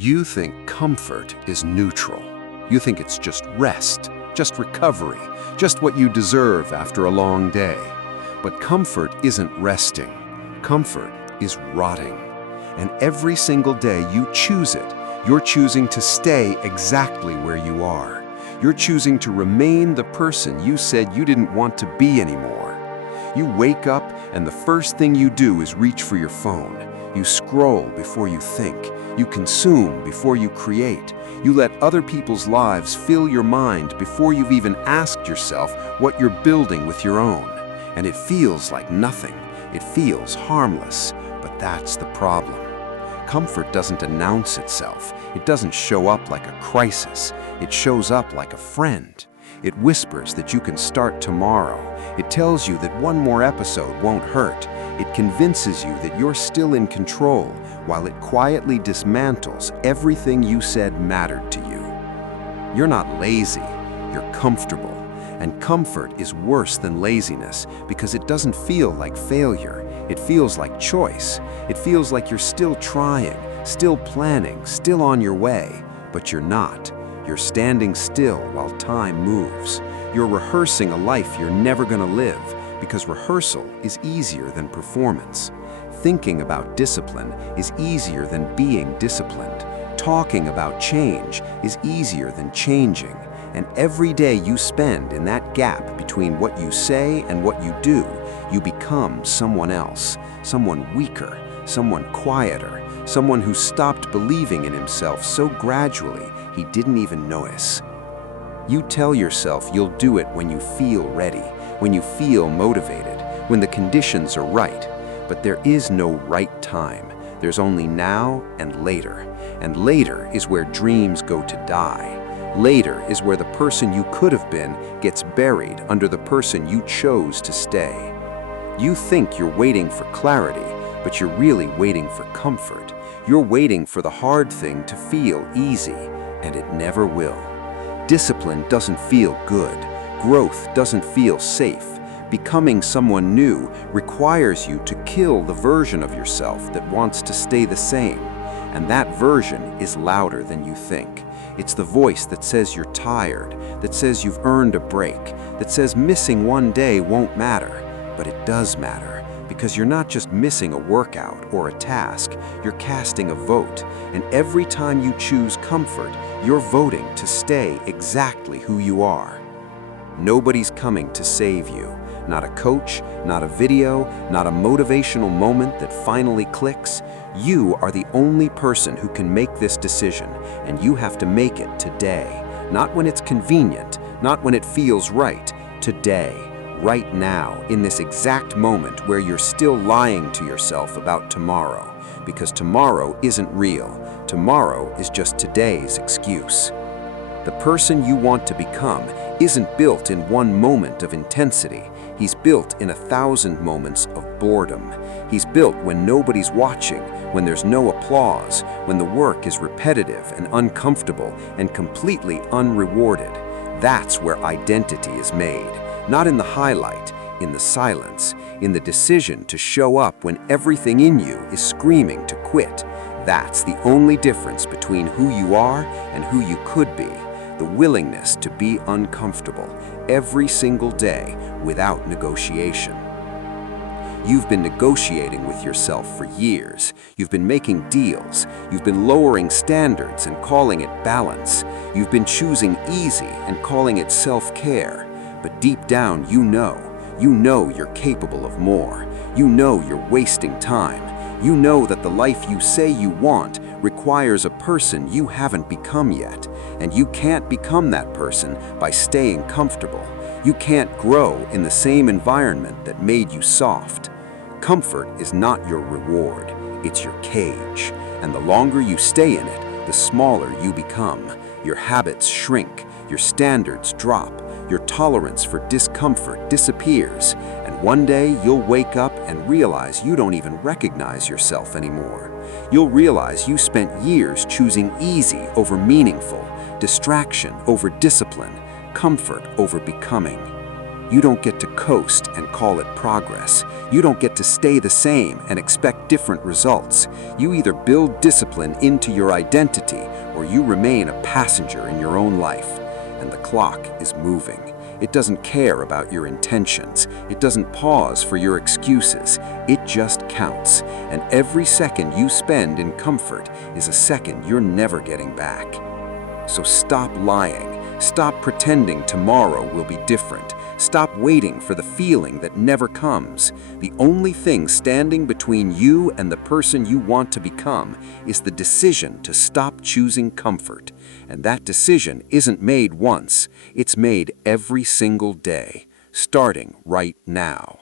You think comfort is neutral. You think it's just rest, just recovery, just what you deserve after a long day. But comfort isn't resting. Comfort is rotting. And every single day you choose it. You're choosing to stay exactly where you are. You're choosing to remain the person you said you didn't want to be anymore. You wake up and the first thing you do is reach for your phone. You scroll before you think. You consume before you create. You let other people's lives fill your mind before you've even asked yourself what you're building with your own. And it feels like nothing. It feels harmless. But that's the problem. Comfort doesn't announce itself. It doesn't show up like a crisis. It shows up like a friend. It whispers that you can start tomorrow. It tells you that one more episode won't hurt. It convinces you that you're still in control, while it quietly dismantles everything you said mattered to you. You're not lazy, you're comfortable. And comfort is worse than laziness because it doesn't feel like failure. It feels like choice. It feels like you're still trying, still planning, still on your way, but you're not. You're standing still while time moves. You're rehearsing a life you're never gonna live because rehearsal is easier than performance. Thinking about discipline is easier than being disciplined. Talking about change is easier than changing. And every day you spend in that gap between what you say and what you do, you become someone else, someone weaker, someone quieter, someone who stopped believing in himself so gradually he didn't even notice. You tell yourself you'll do it when you feel ready, when you feel motivated, when the conditions are right. But there is no right time. There's only now and later. And later is where dreams go to die. Later is where the person you could have been gets buried under the person you chose to stay. You think you're waiting for clarity, but you're really waiting for comfort. You're waiting for the hard thing to feel easy, and it never will. Discipline doesn't feel good. Growth doesn't feel safe. Becoming someone new requires you to kill the version of yourself that wants to stay the same. And that version is louder than you think. It's the voice that says you're tired, that says you've earned a break, that says missing one day won't matter. But it does matter, because you're not just missing a workout or a task, you're casting a vote. And every time you choose comfort, you're voting to stay exactly who you are. Nobody's coming to save you. Not a coach, not a video, not a motivational moment that finally clicks. You are the only person who can make this decision, and you have to make it today. Not when it's convenient, not when it feels right. Today, right now, in this exact moment where you're still lying to yourself about tomorrow. Because tomorrow isn't real. Tomorrow is just today's excuse. The person you want to become isn't built in one moment of intensity. He's built in 1,000 moments of boredom. He's built when nobody's watching, when there's no applause, when the work is repetitive and uncomfortable and completely unrewarded. That's where identity is made, not in the highlight, in the silence, in the decision to show up when everything in you is screaming to quit. That's the only difference between who you are and who you could be. The willingness to be uncomfortable every single day without negotiation. You've been negotiating with yourself for years. You've been making deals. You've been lowering standards and calling it balance. You've been choosing easy and calling it self-care. But deep down, you know you're capable of more. You know you're wasting time. You know that the life you say you want requires a person you haven't become yet. And you can't become that person by staying comfortable. You can't grow in the same environment that made you soft. Comfort is not your reward, it's your cage. And the longer you stay in it, the smaller you become. Your habits shrink, your standards drop, your tolerance for discomfort disappears, and one day you'll wake up and realize you don't even recognize yourself anymore. You'll realize you spent years choosing easy over meaningful, distraction over discipline, comfort over becoming. You don't get to coast and call it progress. You don't get to stay the same and expect different results. You either build discipline into your identity or you remain a passenger in your own life. And the clock is moving. It doesn't care about your intentions. It doesn't pause for your excuses. It just counts. And every second you spend in comfort is a second you're never getting back. So stop lying. Stop pretending tomorrow will be different. Stop waiting for the feeling that never comes. The only thing standing between you and the person you want to become is the decision to stop choosing comfort. And that decision isn't made once. It's made every single day, starting right now.